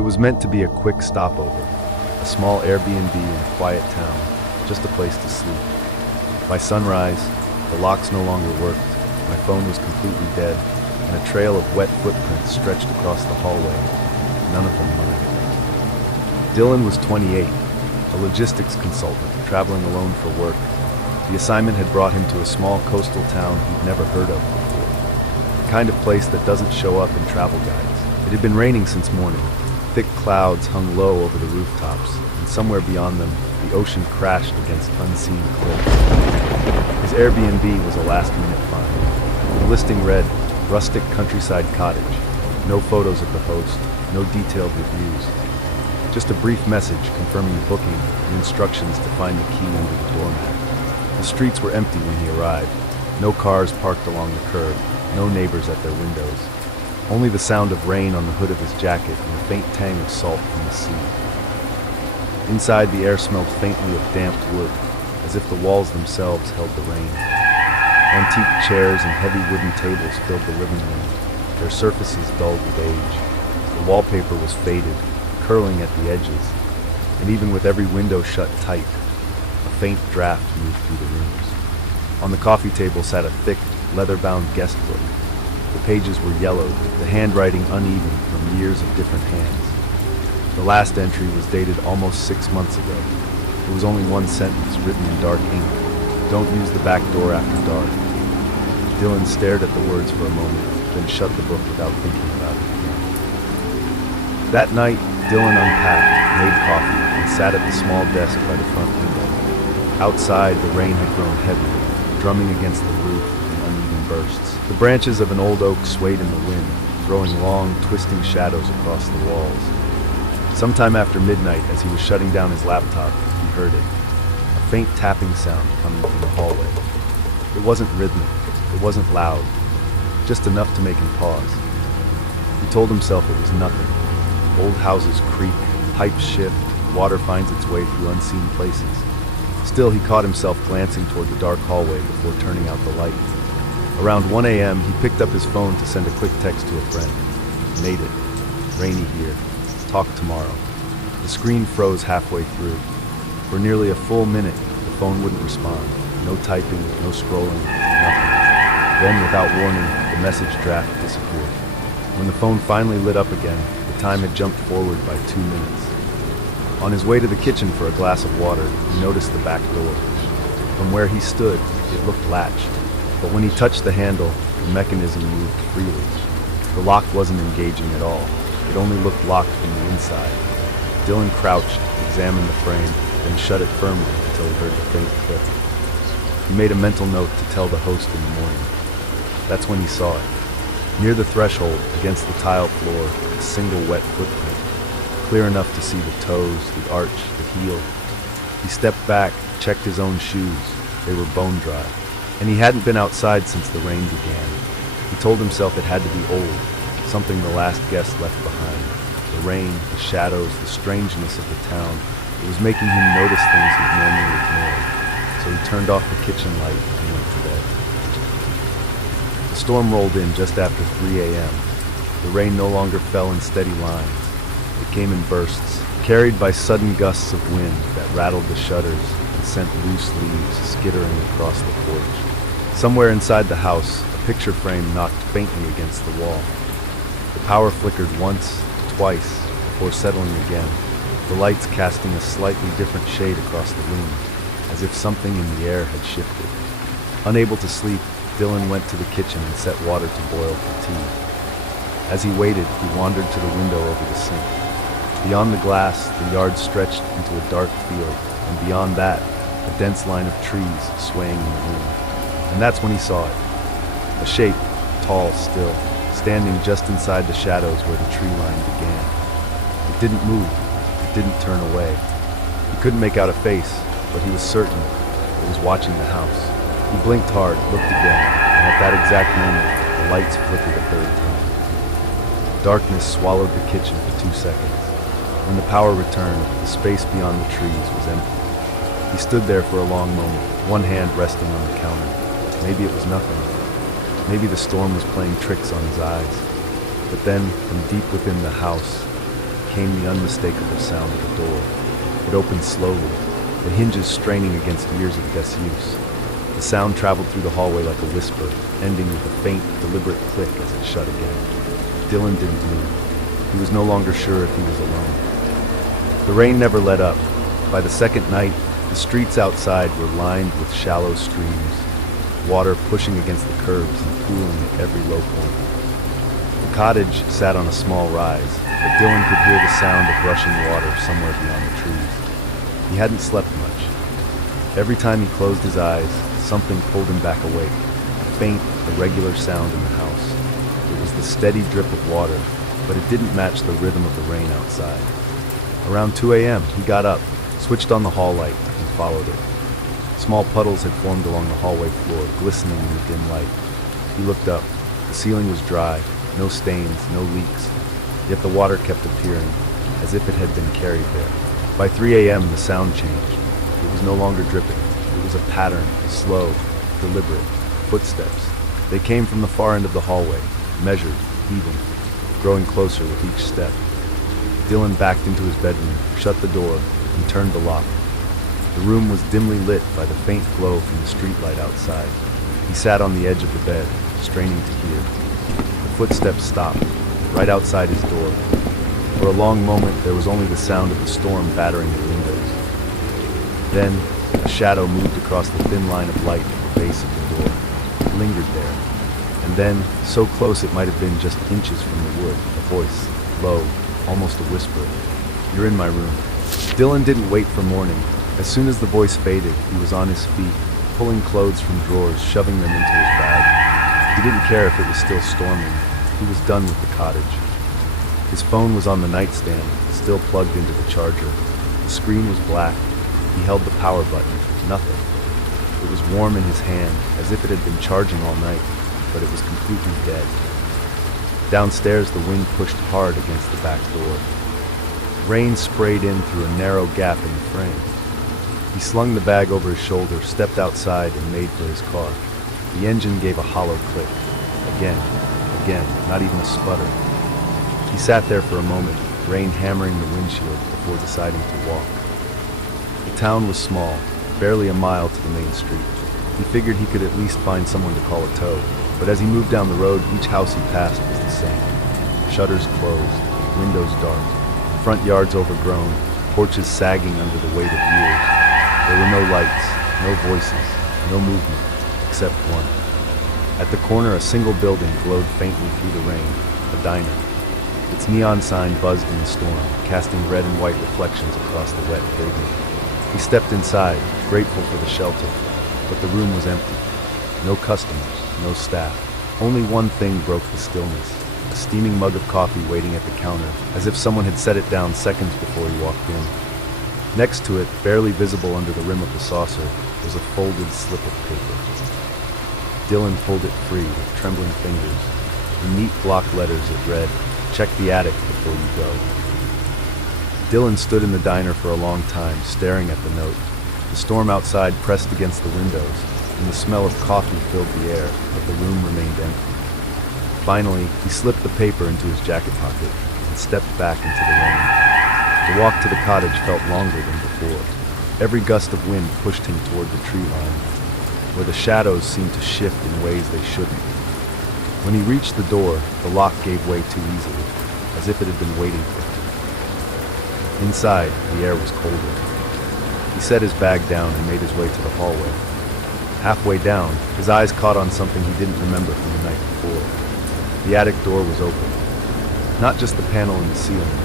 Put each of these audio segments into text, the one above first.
It was meant to be a quick stopover, a small Airbnb in a quiet town, just a place to sleep. By sunrise, the locks no longer worked, my phone was completely dead, and a trail of wet footprints stretched across the hallway, none of them mine. Dylan was 28, a logistics consultant, traveling alone for work. The assignment had brought him to a small coastal town he'd never heard of before, the kind of place that doesn't show up in travel guides. It had been raining since morning. Thick clouds hung low over the rooftops, and somewhere beyond them, the ocean crashed against unseen cliffs. His Airbnb was a last-minute find. The listing read, "Rustic countryside cottage." No photos of the host, no detailed reviews. Just a brief message confirming the booking and instructions to find the key under the doormat. The streets were empty when he arrived. No cars parked along the curb, no neighbors at their windows. Only the sound of rain on the hood of his jacket and a faint tang of salt from the sea. Inside, the air smelled faintly of damped wood, as if the walls themselves held the rain. Antique chairs and heavy wooden tables filled the living room, their surfaces dulled with age. The wallpaper was faded, curling at the edges, and even with every window shut tight, a faint draft moved through the rooms. On the coffee table sat a thick, leather-bound guest book. The pages were yellowed, the handwriting uneven from years of different hands. The last entry was dated almost 6 months ago. It was only one sentence written in dark ink. "Don't use the back door after dark." Dylan stared at the words for a moment, then shut the book without thinking about it again. That night, Dylan unpacked, made coffee, and sat at the small desk by the front window. Outside, the rain had grown heavy, drumming against the roof in uneven bursts. The branches of an old oak swayed in the wind, throwing long, twisting shadows across the walls. Sometime after midnight, as he was shutting down his laptop, he heard it. A faint tapping sound coming from the hallway. It wasn't rhythmic, it wasn't loud, just enough to make him pause. He told himself it was nothing. Old houses creak, pipes shift, water finds its way through unseen places. Still, he caught himself glancing toward the dark hallway before turning out the light. Around 1 a.m., he picked up his phone to send a quick text to a friend. "Made it. Rainy here. Talk tomorrow." The screen froze halfway through. For nearly a full minute, the phone wouldn't respond. No typing, no scrolling, nothing. Then, without warning, the message draft disappeared. When the phone finally lit up again, the time had jumped forward by 2 minutes. On his way to the kitchen for a glass of water, he noticed the back door. From where he stood, it looked latched, but when he touched the handle, the mechanism moved freely. The lock wasn't engaging at all. It only looked locked from the inside. Dylan crouched, examined the frame, then shut it firmly until he heard the faint click. He made a mental note to tell the host in the morning. That's when he saw it. Near the threshold, against the tile floor, a single wet footprint, clear enough to see the toes, the arch, the heel. He stepped back, checked his own shoes. They were bone dry, and he hadn't been outside since the rain began. He told himself it had to be old, something the last guest left behind. The rain, the shadows, the strangeness of the town, it was making him notice things he'd normally ignored. So he turned off the kitchen light and went to bed. The storm rolled in just after 3 a.m. The rain no longer fell in steady lines. It came in bursts, carried by sudden gusts of wind that rattled the shutters and sent loose leaves skittering across the porch. Somewhere inside the house, a picture frame knocked faintly against the wall. The power flickered once, twice, before settling again, the lights casting a slightly different shade across the room, as if something in the air had shifted. Unable to sleep, Dylan went to the kitchen and set water to boil for tea. As he waited, he wandered to the window over the sink. Beyond the glass, the yard stretched into a dark field, and beyond that, a dense line of trees swaying in the wind. And that's when he saw it. A shape, tall still, standing just inside the shadows where the tree line began. It didn't move. It didn't turn away. He couldn't make out a face, but he was certain it was watching the house. He blinked hard, looked again, and at that exact moment, the lights flickered a third time. Darkness swallowed the kitchen for 2 seconds. When the power returned, the space beyond the trees was empty. He stood there for a long moment, one hand resting on the counter. Maybe it was nothing. Maybe the storm was playing tricks on his eyes. But then, from deep within the house, came the unmistakable sound of the door. It opened slowly, the hinges straining against years of disuse. The sound traveled through the hallway like a whisper, ending with a faint, deliberate click as it shut again. Dylan didn't move. He was no longer sure if he was alone. The rain never let up. By the second night, the streets outside were lined with shallow streams, water pushing against the curbs and pooling at every low point. The cottage sat on a small rise, but Dylan could hear the sound of rushing water somewhere beyond the trees. He hadn't slept much. Every time he closed his eyes, something pulled him back awake, a faint, irregular sound in the house. It was the steady drip of water, but it didn't match the rhythm of the rain outside. Around 2 a.m., he got up, switched on the hall light, and followed it. Small puddles had formed along the hallway floor, glistening in the dim light. He looked up. The ceiling was dry, no stains, no leaks, yet the water kept appearing, as if it had been carried there. By 3 a.m., the sound changed. It was no longer dripping. It was a pattern, slow, deliberate, footsteps. They came from the far end of the hallway, measured, even, growing closer with each step. Dylan backed into his bedroom, shut the door, and turned the lock. The room was dimly lit by the faint glow from the streetlight outside. He sat on the edge of the bed, straining to hear. The footsteps stopped, right outside his door. For a long moment, there was only the sound of the storm battering the windows. Then, a shadow moved across the thin line of light at the base of the door. It lingered there. And then, so close it might have been just inches from the wood, a voice, low, almost a whisper. "You're in my room." Dylan didn't wait for morning. As soon as the voice faded, he was on his feet, pulling clothes from drawers, shoving them into his bag. He didn't care if it was still storming. He was done with the cottage. His phone was on the nightstand, still plugged into the charger. The screen was black. He held the power button. Nothing. It was warm in his hand, as if it had been charging all night, but it was completely dead. Downstairs, the wind pushed hard against the back door. Rain sprayed in through a narrow gap in the frame. He slung the bag over his shoulder, stepped outside, and made for his car. The engine gave a hollow click. Again, not even a sputter. He sat there for a moment, rain hammering the windshield, before deciding to walk. The town was small, barely a mile to the main street. He figured he could at least find someone to call a tow, but as he moved down the road, each house he passed was the same. Shutters closed, windows dark, front yards overgrown, porches sagging under the weight of years. There were no lights, no voices, no movement, except one. At the corner, a single building glowed faintly through the rain, a diner. Its neon sign buzzed in the storm, casting red and white reflections across the wet pavement. He stepped inside, grateful for the shelter, but the room was empty. No customers, no staff. Only one thing broke the stillness, a steaming mug of coffee waiting at the counter, as if someone had set it down seconds before he walked in. Next to it, barely visible under the rim of the saucer, was a folded slip of paper. Dylan pulled it free with trembling fingers. In neat block letters it read, "Check the attic before you go." Dylan stood in the diner for a long time, staring at the note. The storm outside pressed against the windows, and the smell of coffee filled the air, but the room remained empty. Finally, he slipped the paper into his jacket pocket and stepped back into the rain. The walk to the cottage felt longer than before. Every gust of wind pushed him toward the tree line, where the shadows seemed to shift in ways they shouldn't. When he reached the door, the lock gave way too easily, as if it had been waiting for him. Inside, the air was colder. He set his bag down and made his way to the hallway. Halfway down, his eyes caught on something he didn't remember from the night before. The attic door was open. Not just the panel in the ceiling.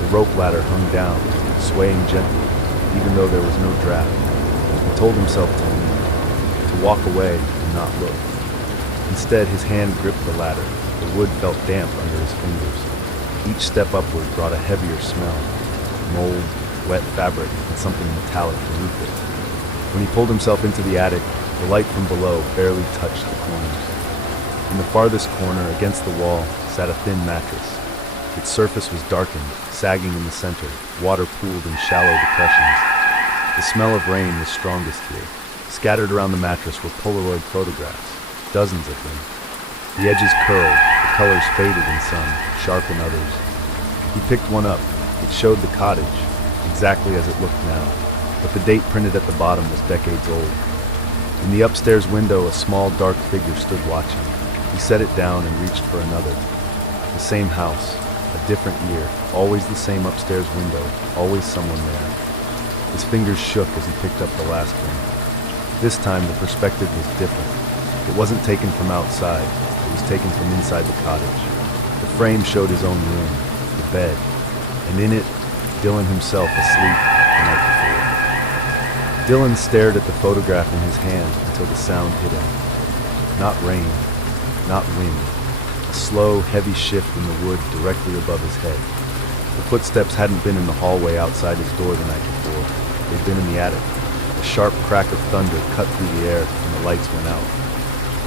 The rope ladder hung down, swaying gently, even though there was no draft. He told himself to leave, to walk away and not look. Instead, his hand gripped the ladder. The wood felt damp under his fingers. Each step upward brought a heavier smell. Mold, wet fabric, and something metallic beneath it. When he pulled himself into the attic, the light from below barely touched the corners. In the farthest corner, against the wall, sat a thin mattress. Its surface was darkened, sagging in the center, water pooled in shallow depressions. The smell of rain was strongest here. Scattered around the mattress were Polaroid photographs, dozens of them. The edges curled, the colors faded in some, sharp in others. He picked one up, It showed the cottage, exactly as it looked now, but the date printed at the bottom was decades old. In the upstairs window, a small dark figure stood watching. He set it down and reached for another. The same house, a different year, always the same upstairs window, always someone there. His fingers shook as he picked up the last one. This time the perspective was different. It wasn't taken from outside, it was taken from inside the cottage. The frame showed his own room, the bed, and in it, Dylan himself asleep the night before. Dylan stared at the photograph in his hand until the sound hit him. Not rain, not wind. A slow, heavy shift in the wood directly above his head. The footsteps hadn't been in the hallway outside his door the night before. They'd been in the attic. A sharp crack of thunder cut through the air and the lights went out.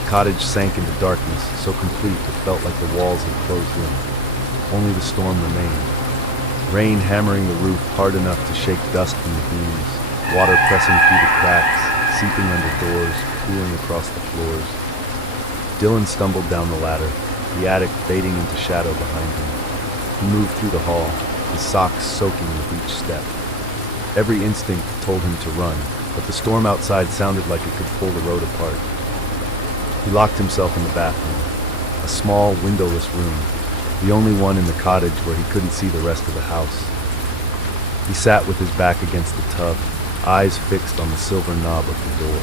The cottage sank into darkness, so complete it felt like the walls had closed in. Only the storm remained. Rain hammering the roof hard enough to shake dust from the beams, water pressing through the cracks, seeping under doors, pooling across the floors. Dylan stumbled down the ladder, the attic fading into shadow behind him. He moved through the hall, his socks soaking with each step. Every instinct told him to run, but the storm outside sounded like it could pull the road apart. He locked himself in the bathroom, a small, windowless room, the only one in the cottage where he couldn't see the rest of the house. He sat with his back against the tub, eyes fixed on the silver knob of the door.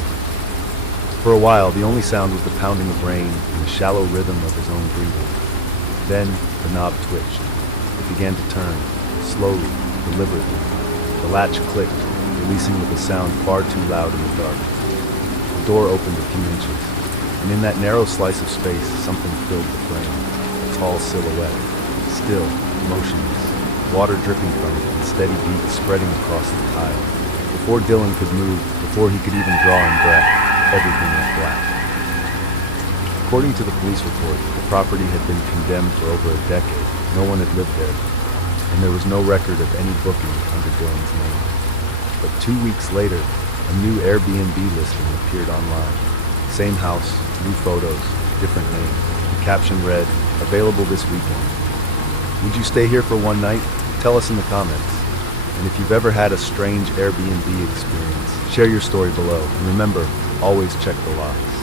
For a while, the only sound was the pounding of rain and the shallow rhythm of his own breathing. Then, the knob twitched. It began to turn, slowly, deliberately. The latch clicked, releasing with a sound far too loud in the dark. The door opened a few inches, and in that narrow slice of space, something filled the frame. A tall silhouette, still, motionless, water dripping from it in steady beats spreading across the tile. Before Dylan could move, before he could even draw in breath, everything went black. According to the police report, the property had been condemned for over a decade. No one had lived there, and there was no record of any booking under Dylan's name. But 2 weeks later, a new Airbnb listing appeared online. Same house, new photos, different name. The caption read, "Available this weekend." Would you stay here for one night? Tell us in the comments. And if you've ever had a strange Airbnb experience, share your story below. And remember, always check the locks.